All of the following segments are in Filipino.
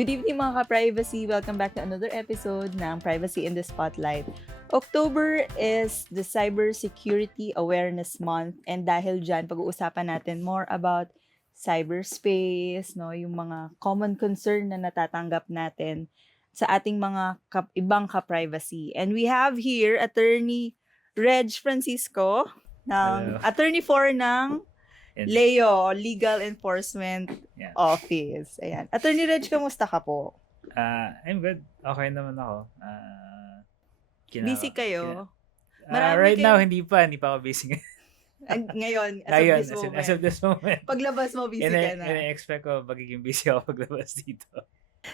Good evening mga ka-privacy. Welcome back to another episode ng Privacy in the Spotlight. October is the Cybersecurity Awareness Month and dahil dyan, pag-uusapan natin more about cyberspace, no, yung mga common concern na natatanggap natin sa ating mga kap- ibang ka-privacy. And we have here attorney Reg Francisco ng Hello. attorney for ng And, Leo Legal Enforcement Yeah. Office. Ayan. Attorney Reg, kamusta ka po? ah, I'm good. Okay naman ako. Ah, kina- Busy kayo? Ah, Marami right kayo- now, hindi pa. Hindi pa ako busy. Ngayon, as Ngayon, of this as, in- moment. as of this moment. Paglabas mo, busy ka na. expect ko magiging busy ako paglabas dito.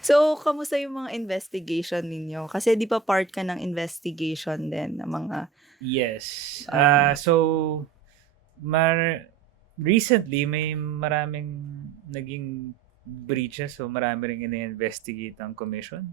So, kamusta yung mga investigation ninyo? Kasi di pa part ka ng investigation din ng mga... Yes. Ah. Ah, so, mar recently, may maraming naging breaches. So, marami rin ina-investigate ang commission.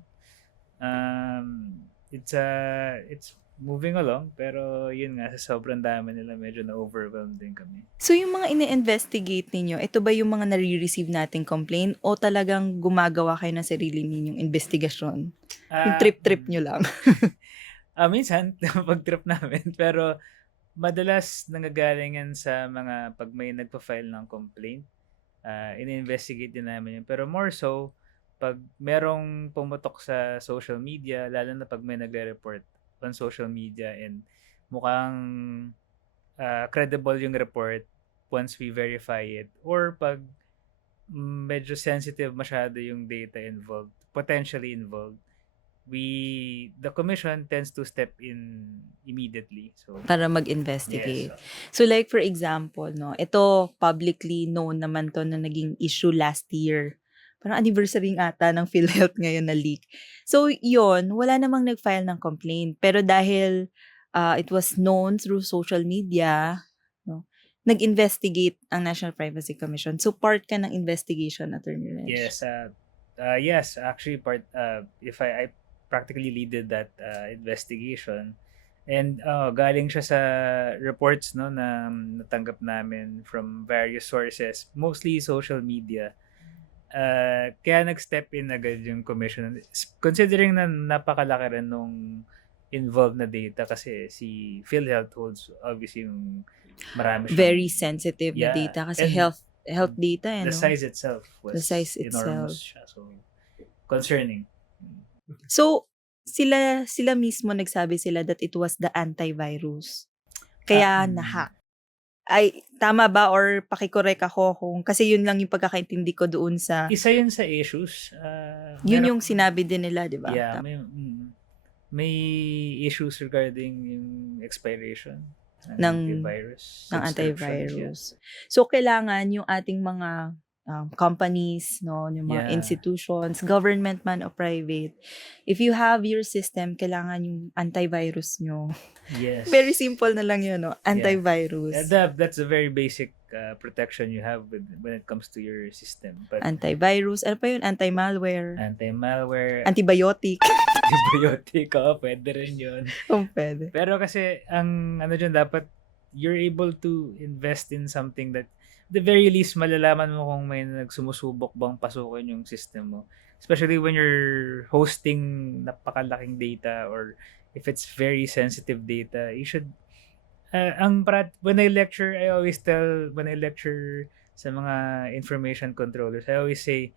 Um, it's uh, it's moving along pero yun nga sa sobrang dami nila medyo na-overwhelmed din kami. So, yung mga ine-investigate ninyo, ito ba yung mga nare-receive nating complaint o talagang gumagawa kayo ng sarili ninyong investigasyon? Yung Ah, trip-trip nyo lang? Ah, minsan, pag-trip namin. Pero, madalas nanggagaling yan sa mga, pag may nagpa-file ng complaint, ah, in-investigate din namin yun. Pero more so, pag merong pumutok sa social media, lalo na pag may nagre-report on social media and mukhang ah, credible yung report once we verify it. Or pag medyo sensitive masyado yung data involved, potentially involved, we the commission tends to step in immediately. So Para mag-investigate. yes. So like for example, no, ito publicly known naman to na naging issue last year. Parang anniversary ata ng PhilHealth ngayon na leak. So yon, wala namang nag-file ng complaint. Pero dahil uh, it was known through social media, no, nag-investigate ang National Privacy Commission. So part ka ng investigation, Attorney Reg. Yes, uh, uh, yes, actually part uh, if I, I practically leaded that uh, investigation and uh, galing siya sa reports no na um, natanggap namin from various sources, mostly social media. Uh, kaya nag-step in agad yung commission considering na napakalaki rin nung involved na data kasi si PhilHealth holds obviously yung marami siyang- Very sensitive na Yeah, data kasi and health health data eh, the no? size itself was The size enormous siya. So, concerning. So, sila sila mismo nagsabi sila that it was the antivirus. Kaya Ah, mm. na-hack. Ay, tama ba? Or pakikorek ako kung, kasi yun lang yung pagkakaintindi ko doon sa, Isa yun sa issues. Uh, yun meron- yung sinabi din nila, di ba? Yeah, Tama. may, mm, may issues regarding yung expiration Ng- antivirus. ng antivirus. So, kailangan yung ating mga um, companies, no, yung mga Yeah. institutions, government man o private, if you have your system, kailangan yung antivirus nyo. Yes. Very simple na lang yun, no? Antivirus. Uh, that, that's a very basic uh, protection you have with, when it comes to your system. But Antivirus. Ano pa yun? Anti-malware. anti-malware, Antibiotic. antibiotic, oh, pwede rin yun. Kung pwede. Pero kasi ang ano dyan dapat you're able to invest in something that the very least malalaman mo kung may nagsumusubok bang pasukin yung system mo. Especially when you're hosting napakalaking data or if it's very sensitive data, you should uh, ang prat when I lecture, I always tell when I lecture sa mga information controllers, I always say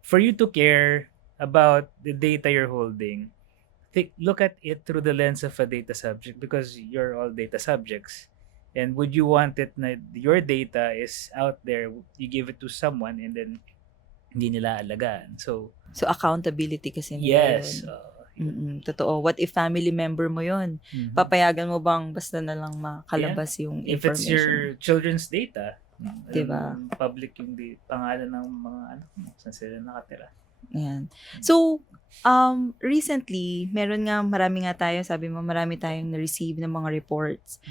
for you to care about the data you're holding, take look at it through the lens of a data subject because you're all data subjects. And would you want it na your data is out there, you give it to someone and then hindi nila alagaan. So, So, accountability kasi nila yes. yun. uh, Mm-mm, totoo. What if family member mo yun? mhm. Papayagan mo bang basta na lang makalabas yung If it's information? your children's data, Diba? um, public yung di- pangalan ng mga anak mo, saan sila nakatira. Yan. So, um, recently, meron nga, marami nga tayo, sabi mo, marami tayong na-receive ng mga reports.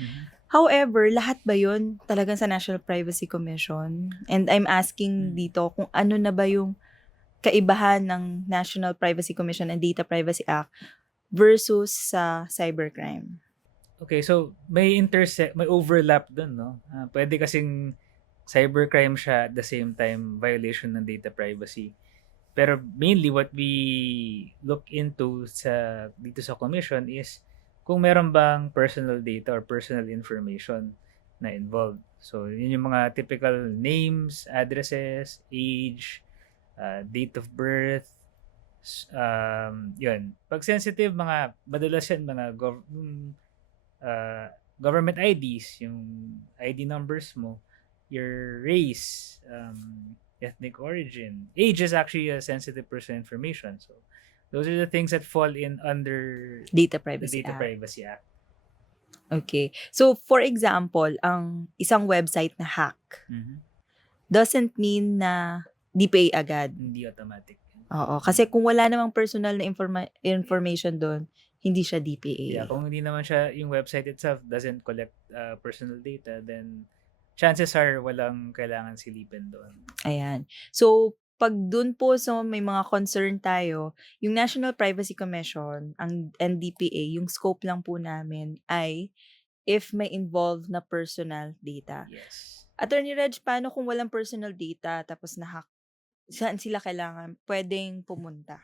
However, lahat ba yun talagang sa National Privacy Commission? And I'm asking Hmm. dito kung ano na ba yung kaibahan ng National Privacy Commission and Data Privacy Act versus sa cybercrime. Okay, so may intersect, may overlap dun, no? Ah, pwede kasing cybercrime siya at the same time violation ng data privacy. Pero mainly what we look into sa dito sa commission is kung meron bang personal data or personal information na involved. So, yun yung mga typical names, addresses, age, uh, date of birth, um, yun. Pag sensitive, mga, madalas yan, mga gov- mm, uh, government IDs, yung ID numbers mo, your race, um, ethnic origin. Age is actually a sensitive personal information. So, those are the things that fall in under Data the Privacy Data Act. Privacy Act. Okay. So, for example, ang isang website na hack Mhm. doesn't mean na DPA agad. Hindi automatic. Oo. Kasi kung wala namang personal na informa- information doon, hindi siya DPA. Yeah, kung hindi naman siya, yung website itself doesn't collect uh, personal data, then chances are walang kailangan silipin doon. Ayan. So, pag dun po so may mga concern tayo, yung National Privacy Commission, ang NDPA, yung scope lang po namin ay if may involved na personal data. Yes. Attorney Reg, paano kung walang personal data tapos na-hack? Saan sila kailangan pwedeng pumunta?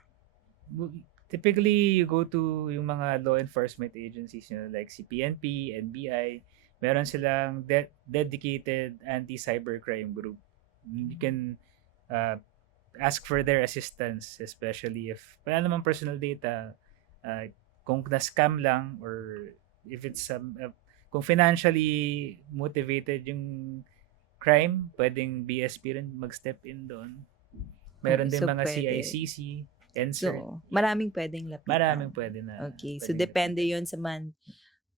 Typically, you go to yung mga law enforcement agencies, you know, like si PNP, NBI, meron silang de- dedicated anti-cybercrime group. You can uh, ask for their assistance, especially if wala namang personal data, uh, kung na-scam lang or if it's um, uh, kung financially motivated yung crime, pwedeng BSP rin mag-step in doon. Meron Okay, din so mga pwede. CICC, NSERT. So, maraming pwedeng lapitan. Maraming pwede na. Okay, so pwedeng depende yon sa man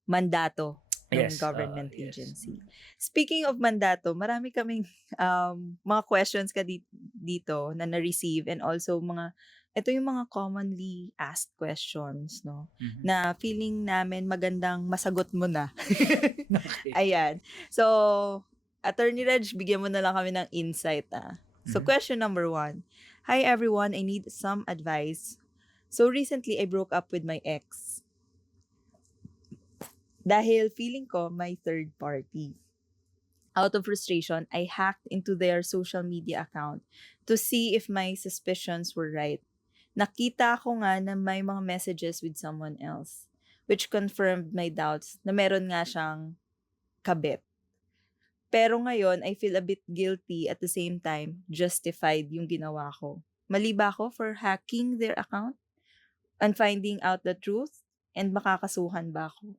mandato Yes, government oo, yes. agency. Speaking of mandato, marami kaming um, mga questions ka di- dito na na-receive and also mga ito yung mga commonly asked questions, no? Mhm. Na feeling namin magandang masagot mo na. Okay. Ayan. So, Attorney Reg, bigyan mo na lang kami ng insight, ah. So, Mhm. question number one. Hi, everyone. I need some advice. So, recently, I broke up with my ex. Dahil feeling ko may third party. Out of frustration, I hacked into their social media account to see if my suspicions were right. Nakita ko nga na may mga messages with someone else, which confirmed my doubts na meron nga siyang kabit. Pero ngayon, I feel a bit guilty at the same time, justified yung ginawa ko. Mali ba ako for hacking their account? And finding out the truth? And makakasuhan ba ako?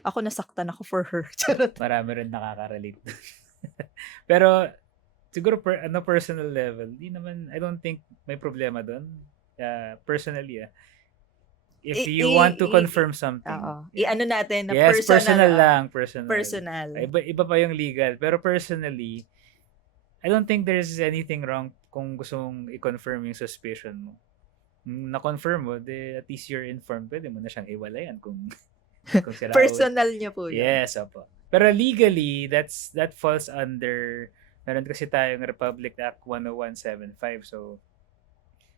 Ako nasaktan ako for her. Charot. Marami rin nakaka-relate. Pero siguro per ano personal level, di naman I don't think may problema doon. Uh, personally, ah. If I- you i- want to i- confirm something. Oo. I-ano natin na yes, personal. personal ah. lang, personal. Personal. Iba, iba pa yung legal. Pero personally, I don't think there's anything wrong kung gusto mong i-confirm yung suspicion mo. Na-confirm mo, de, at least you're informed. Pwede mo na siyang iwalayan kung, kung sila Personal niya po yun. Yes, opo. Pero legally, that's that falls under meron kasi tayong Republic Act 10175. So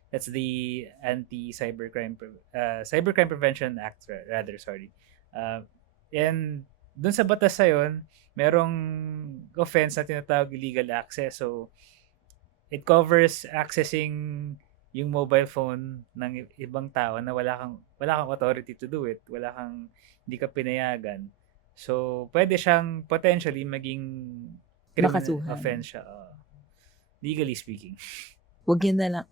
that's the Anti-Cybercrime uh, Cybercrime Prevention Act ra- rather, sorry. Uh, and dun sa batas sa yun, merong offense na tinatawag illegal access. So it covers accessing yung mobile phone ng ibang tao na wala kang wala kang authority to do it, wala kang hindi ka pinayagan. So, pwede siyang potentially maging criminal Makasuhan. offense siya. oo. legally speaking. Huwag yun na lang.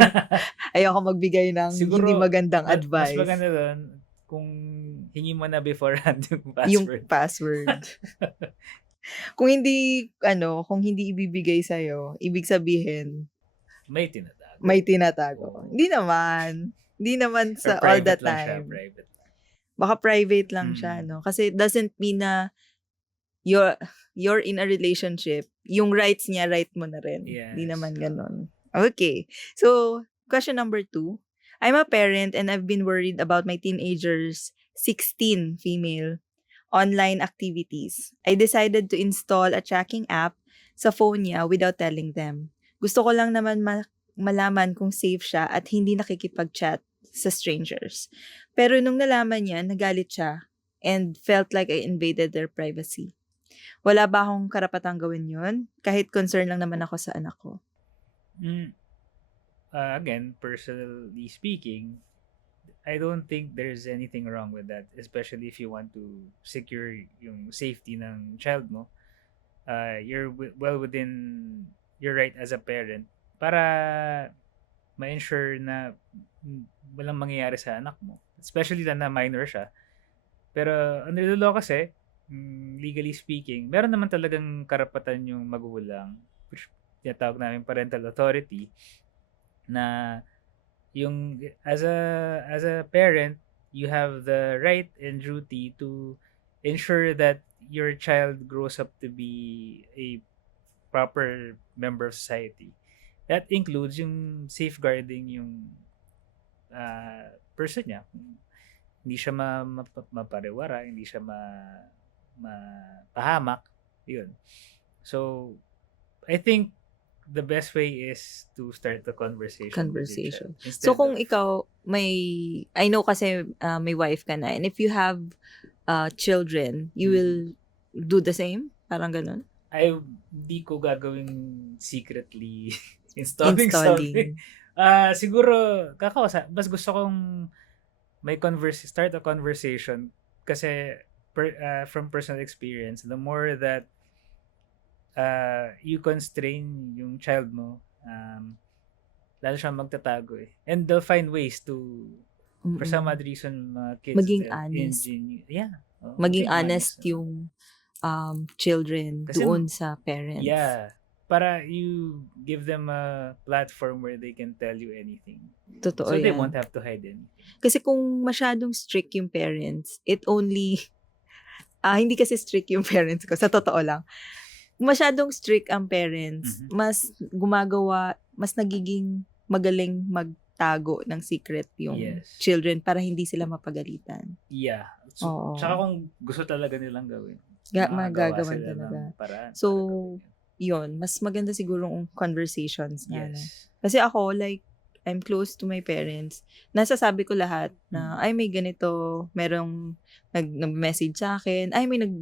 Ayoko magbigay ng Siguro, hindi magandang advice. Mas maganda doon kung hingi mo na beforehand yung Yung password. password. kung hindi, ano, kung hindi ibibigay sa'yo, ibig sabihin, May tinatago. May tinatago. Hindi naman. Hindi naman sa all the lang siya, time. private. Baka private lang siya, Mm. no? Kasi it doesn't mean na you're, you're in a relationship. Yung rights niya, right mo na rin. Hindi Yes. naman ganon. Okay. So, question number two. I'm a parent and I've been worried about my teenagers, 16 female, online activities. I decided to install a tracking app sa phone niya without telling them. Gusto ko lang naman ma- malaman kung safe siya at hindi nakikipag-chat sa strangers. Pero nung nalaman niya, nagalit siya and felt like I invaded their privacy. Wala ba akong karapatang gawin yun? Kahit concern lang naman ako sa anak ko. Mm. uh, again, personally speaking, I don't think there's anything wrong with that, especially if you want to secure yung safety ng child mo. Uh, you're wi- well within your right as a parent para ma-ensure na walang mangyayari sa anak mo. Especially na minor siya. Pero the law kasi, mm, legally speaking, meron naman talagang karapatan yung magulang, which tinatawag namin parental authority, na yung as a as a parent you have the right and duty to ensure that your child grows up to be a proper member of society that includes yung safeguarding yung uh, person niya hindi siya ma, ma, mapariwara hindi siya ma, mapahamak yun so I think the best way is to start the conversation. Conversation. So kung of- ikaw may I know kasi uh, may wife ka na and if you have uh, children, you Mm. will do the same? Parang ganun? ay di ko gagawing secretly installing. Installing. Ah, siguro kakausa, mas gusto kong may converse start a conversation kasi per, ah, from personal experience, the more that uh, you constrain yung child mo, um, lalo siya magtatago eh. And they'll find ways to, for some Mm-mm. odd reason, mga kids. Maging honest. ingenu- yeah. oo, Maging honest honest. yung um, children Kasi- doon sa parents. Yeah. Para you give them a platform where they can tell you anything. Totoo so they yan. won't have to hide anything. Kasi kung masyadong strict yung parents, it only, ah hindi kasi strict yung parents ko, sa totoo lang. Masyadong strict ang parents, Mhm. mas gumagawa, mas nagiging magaling magtago ng secret yung Yes. children para hindi sila mapagalitan. Yeah. So, Oo. Tsaka kung gusto talaga nilang gawin. Ga- sila talaga. paraan So, para Yun, mas maganda siguro yung conversations na. ano. yes. Kasi ako, like, I'm close to my parents. Nasasabi ko lahat na, Mm. ay, may ganito, merong nag, nag-message sa akin, ay, may nag,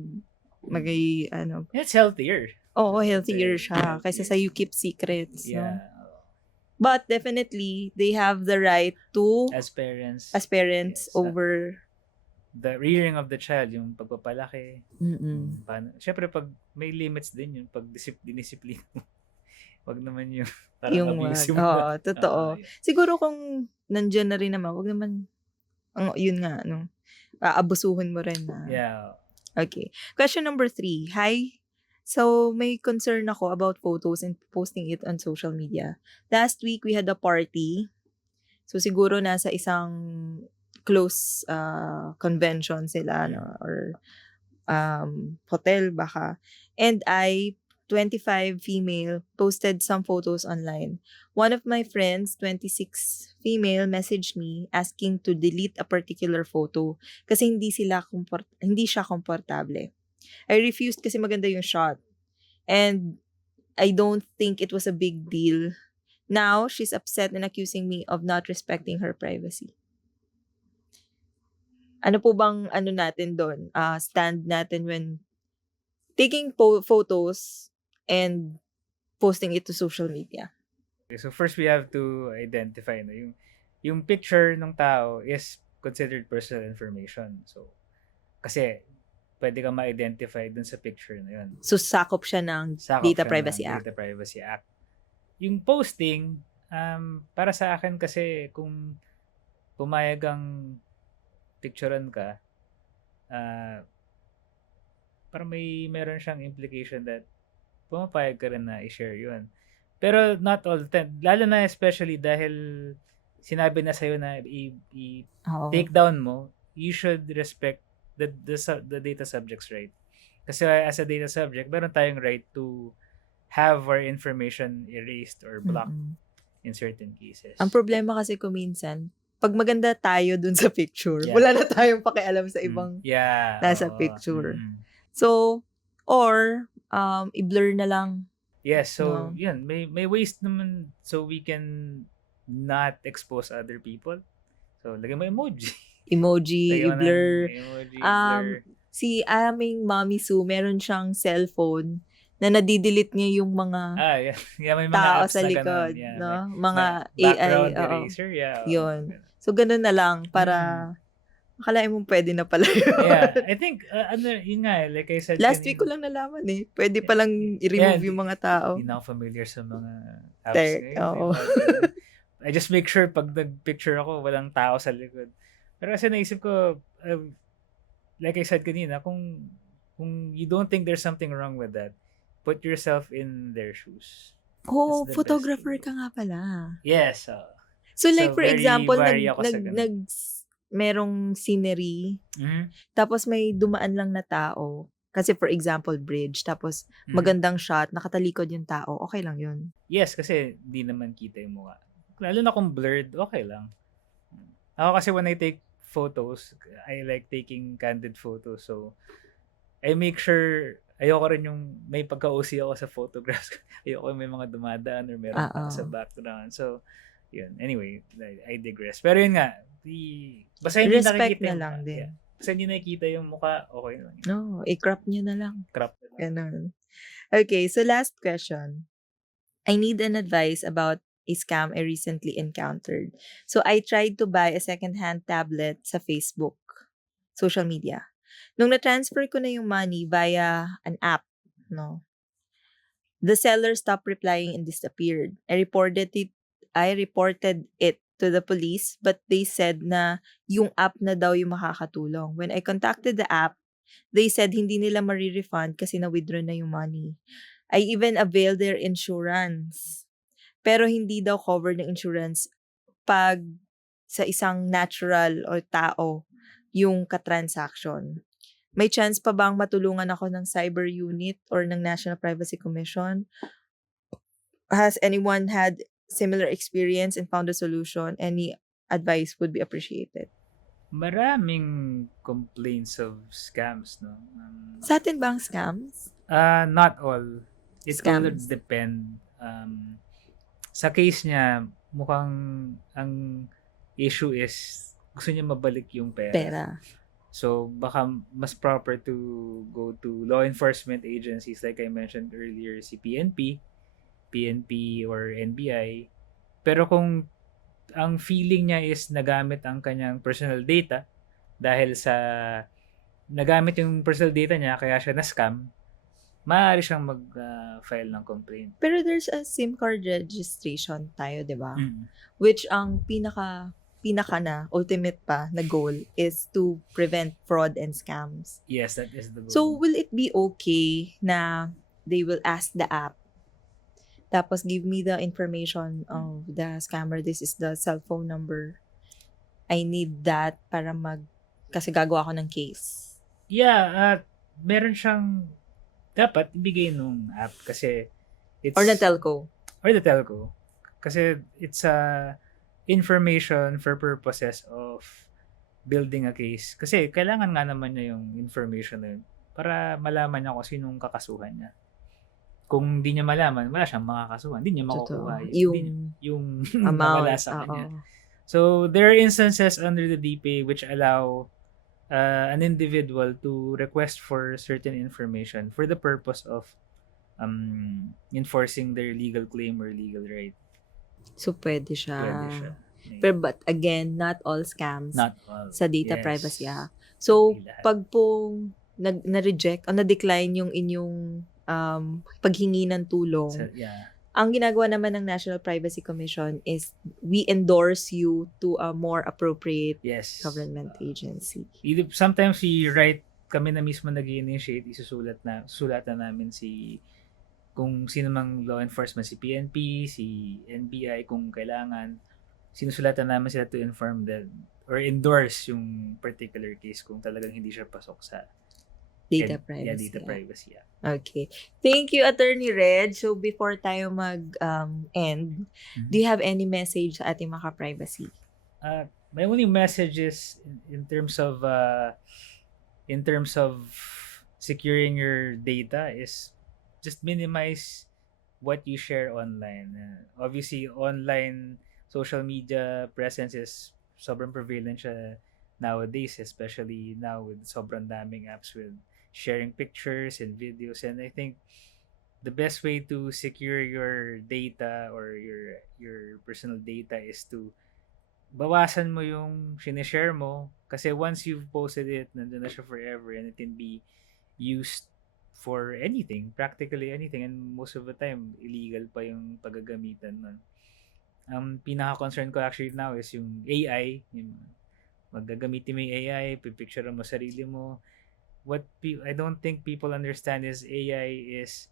mag, ano, It's healthier. oo, healthier siya, kaysa sa you keep secrets. no? Yeah. But definitely, they have the right to, As parents, as parents, yes, over, the rearing of the child, yung pagpapalaki, mm paano, syempre pag may limits din yun, pag disip, dinisiplina mo. Wag naman yung parang yung, abusive oo, totoo. Ah, yun. Siguro kung nandyan na rin naman, wag naman, ang, yun nga, no, aabusuhin mo rin na. yeah. Okay. Question number three. Hi. So, may concern ako about photos and posting it on social media. Last week, we had a party. So, siguro nasa isang close uh, convention sila, no? Or um, hotel baka. And I, 25 female, posted some photos online. One of my friends, 26 female, messaged me asking to delete a particular photo kasi hindi sila comport hindi siya komportable. I refused kasi maganda yung shot. And I don't think it was a big deal. Now, she's upset and accusing me of not respecting her privacy. Ano po bang ano natin doon? Ah, stand natin when taking po- photos and posting it to social media. Okay, so first we have to identify no, yung yung picture ng tao is considered personal information. So kasi pwede ka ma-identify dun sa picture na yun. So, sakop siya ng Sakop Data siya ng Privacy Act. Data Privacy Act. Yung posting, um, para sa akin kasi kung pumayag ang picturean ka, uh, para may meron siyang implication that pumapayag ka rin na i-share yun. Pero not all the time. Lalo na especially dahil sinabi na sa'yo na i- i- Oo. take down mo, you should respect the the the data subject's right. Kasi as a data subject, meron tayong right to have our information erased or blocked Mm-mm. in certain cases. Ang problema kasi kung minsan, pag maganda tayo dun sa picture, Yeah. wala na tayong pakialam sa Mm, ibang yeah, nasa oo. picture. Mm. So, or, um, i-blur na lang. Yes, so No. yun, may may ways naman so we can not expose other people. So, lagyan mo emoji. Emoji, i-blur. Emoji, Um, blur. Si aming Mommy Sue, meron siyang cellphone na nadidelete niya yung mga Ah, yeah. yeah may mga tao sa na ganun. likod, Yeah, no? Mga AI, background oo. eraser, yeah. Yun. So, ganun na lang para akalain mo pwede na pala yun. yeah, I think, uh, ano, yun nga, eh, like I said Last week ko lang nalaman eh. Pwede palang i-remove Yeah, yung mga tao. Hindi na ako familiar sa mga apps Tech, ngayon. oo. I just make sure pag nag-picture ako, walang tao sa likod. Pero kasi naisip ko, um, like I said kanina, kung kung you don't think there's something wrong with that, put yourself in their shoes. Oh, the photographer ka nga pala. Yes. uh, So, So, like for very example, nag, nag, nag, merong scenery, mhm, tapos may dumaan lang na tao. Kasi for example, bridge, tapos mhm. magandang shot, nakatalikod yung tao, okay lang yun. Yes, kasi di naman kita yung mukha. Lalo na kung blurred, okay lang. Ako kasi when I take photos, I like taking candid photos. So, I make sure, ayoko rin yung may pagka-OC ako sa photographs. ayoko may mga dumadaan or meron Ah, sa oo. background. So, yun. Anyway, I, I digress. Pero yun nga, di, basta hindi Respect nakikita na lang din. Yeah. Basta hindi nakikita yung mukha, okay lang. No, i-crop nyo na lang. Crop na lang. Ganun. Okay, so last question. I need an advice about a scam I recently encountered. So I tried to buy a second-hand tablet sa Facebook, social media. Nung na-transfer ko na yung money via an app, no, the seller stopped replying and disappeared. I reported it I reported it to the police but they said na yung app na daw yung makakatulong. When I contacted the app, they said hindi nila marirefund kasi na-withdraw na yung money. I even availed their insurance. Pero hindi daw covered ng insurance pag sa isang natural or tao yung katransaction. May chance pa bang matulungan ako ng cyber unit or ng National Privacy Commission? Has anyone had similar experience and found a solution? Any advice would be appreciated. Maraming complaints of scams, no? Um, Sa atin ba ang scams? Uh, not all. It will Scams. depend. Um, sa case niya, mukhang ang issue is gusto niya mabalik yung pera. Pera. So, baka mas proper to go to law enforcement agencies like I mentioned earlier, si PNP, PNP or NBI. Pero kung ang feeling niya is nagamit ang kanyang personal data dahil sa nagamit yung personal data niya kaya siya na-scam, maaari siyang mag-file ng complaint. Pero there's a SIM card registration tayo, di ba? Mm. Which ang pinaka pinaka na ultimate pa na goal is to prevent fraud and scams. Yes, that is the goal. So will it be okay na they will ask the app tapos give me the information of the scammer. This is the cell phone number. I need that para mag kasi gagawa ako ng case. yeah, uh, meron siyang dapat ibigay nung app kasi it's Or ng telco. or the telco. Kasi it's a information for purposes of building a case. Kasi kailangan nga naman niya yung information na yun para malaman niya kung sinong kakasuhan niya kung di niya malaman wala siyang makakasuhan hindi niya makukuha Yung yung, yung nawala amount. sa kanya. So there are instances under the DPA which allow uh, an individual to request for certain information for the purpose of um, enforcing their legal claim or legal right. So pwede siya. Pwede siya. Pero but again, not all scams Not all. sa data Yes. privacy ha. So Hindi pag po nag, na-reject o na-decline yung inyong um, paghingi ng tulong, Sa- yeah. ang ginagawa naman ng National Privacy Commission is we endorse you to a more appropriate Yes. government agency. Either, sometimes we write, kami na mismo nag initiate isusulat na, sulatan namin si kung sino mang law enforcement, si PNP, si NBI, kung kailangan, sinusulatan namin sila to inform them or endorse yung particular case kung talagang hindi siya pasok sa Data privacy. Yeah, data privacy. Yeah. Okay. Thank you, Attorney Red. So, before tayo mag-end, Mhm. do you have any message sa ating mga privacy? Uh, my only message is in, in terms of uh, in terms of securing your data is just minimize what you share online. Uh, obviously, online social media presence is sobrang prevalent siya nowadays, especially now with sobrang daming apps with sharing pictures and videos. And I think the best way to secure your data or your your personal data is to bawasan mo yung sinishare mo kasi once you've posted it, nandun na siya forever and it can be used for anything, practically anything and most of the time illegal pa yung paggagamitan nun. Ang pinaka-concern ko actually now is yung AI, yung maggagamitin mo yung AI, pipicture mo sarili mo. What pe- I don't think people understand is AI is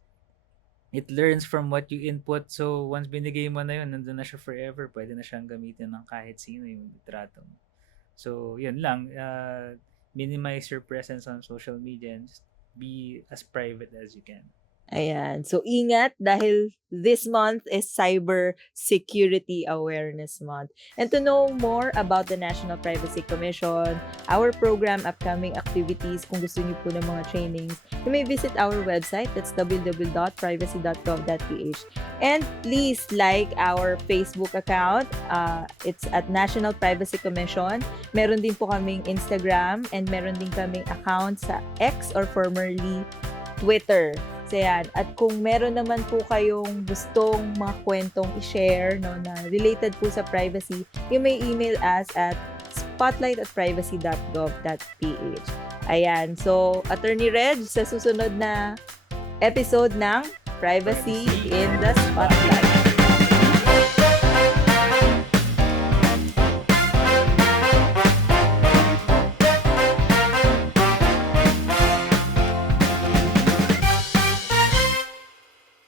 it learns from what you input. So, once binigay mo na yun, nandun na siya forever. Pwede na siyang gamitin ng kahit sino yung litrato mo. So, yun lang. Uh, minimize your presence on social media and just be as private as you can. Ayan. So, ingat dahil this month is Cyber Security Awareness Month. And to know more about the National Privacy Commission, our program, upcoming activities, kung gusto niyo po ng mga trainings, you may visit our website. That's www.privacy.gov.ph. And please like our Facebook account. Uh, it's at National Privacy Commission. Meron din po kaming Instagram and meron din kaming account sa X or formerly Twitter. So yan. At kung meron naman po kayong gustong mga kwentong i-share no, na related po sa privacy, you may email us at spotlight at privacy.gov.ph. Ayan. So, Attorney Reg, sa susunod na episode ng Privacy in the Spotlight.